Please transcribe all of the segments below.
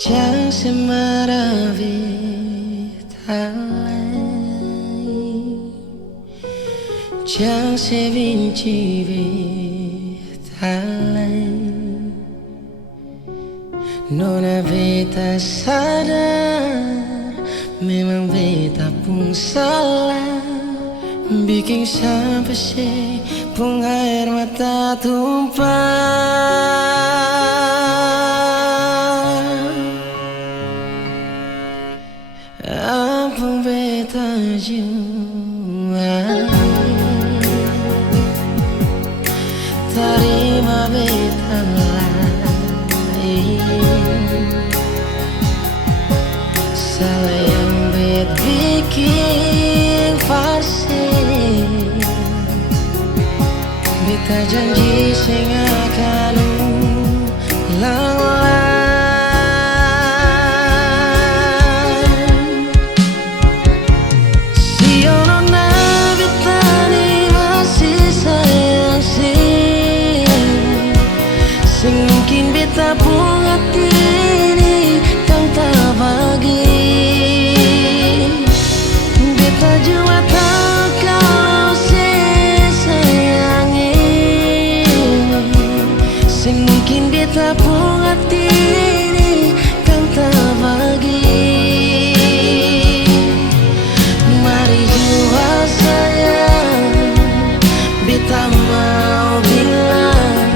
Giang se maravitale, giang se vinci vitale. Non avete sadar, memang beta pun salah, bikin sampai si pun air mata tumpah. Ampun beta jua, terima beta lain. Salah yang bet bikin fasih, beta janji sing akan ulang. Mungkin beta pun hati ini kang tak bagi, beta jua tahu kau sayangi. Sing mungkin beta pun hati ini kang tak bagi. Mari jua sayang, beta mau bilang,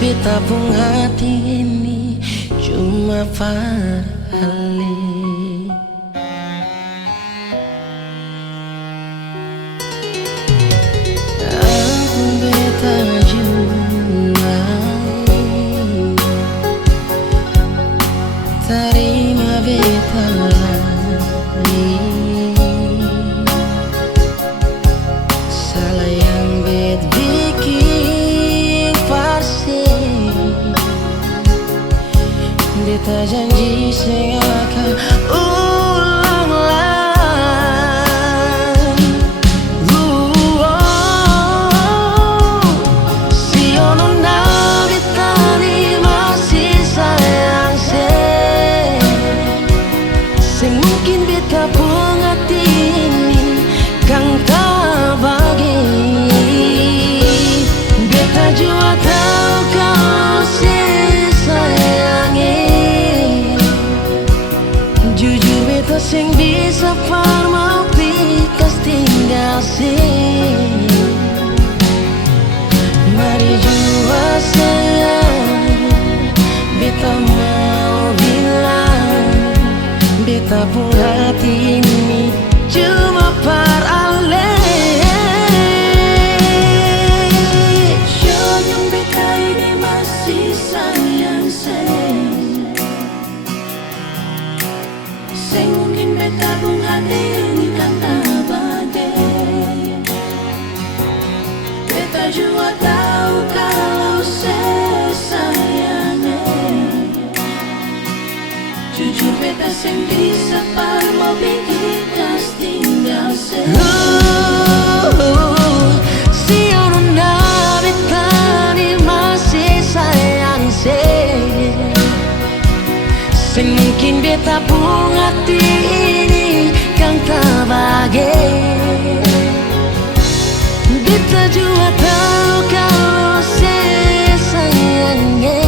beta pun hati ini cuma parali. Aku beta jua, terima beta lagi. Salah yang bet bikin fasih, beta janji sing akan ulang lagi. Si ono na beta ni masih sayang sing mungkin beta pun hati ini kang tak bagi. Beta jua tahu kau sayangi, jujur beta sing bisa par mau pikas tinggal sih. Mari jua sayang, beta mau bilang, beta pun hati ini cuma par ale. Yang beta ini masih sayang sing mungkin beta pun hati ini kan tak bagai. Beta juga tahu kalau sayangnya, jujur beta sing bisa par mau bikin kas tinggal Si ono na beta ni masih sayang sing mungkin beta pun hati ini kang tak bagi. Beta juga tahu kalau sayangnya,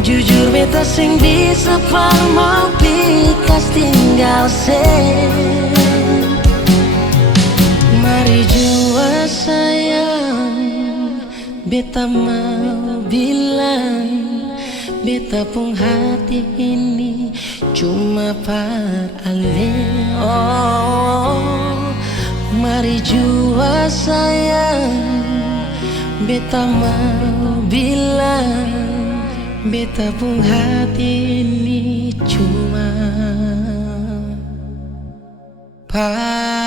jujur beta sing bisa par mau pikas tinggal Mari jua sayang, beta mau bilang, beta pun hati ini cuma par ale. Oh, mari jua sayang, beta mau bilang, beta pun hati ini cuma par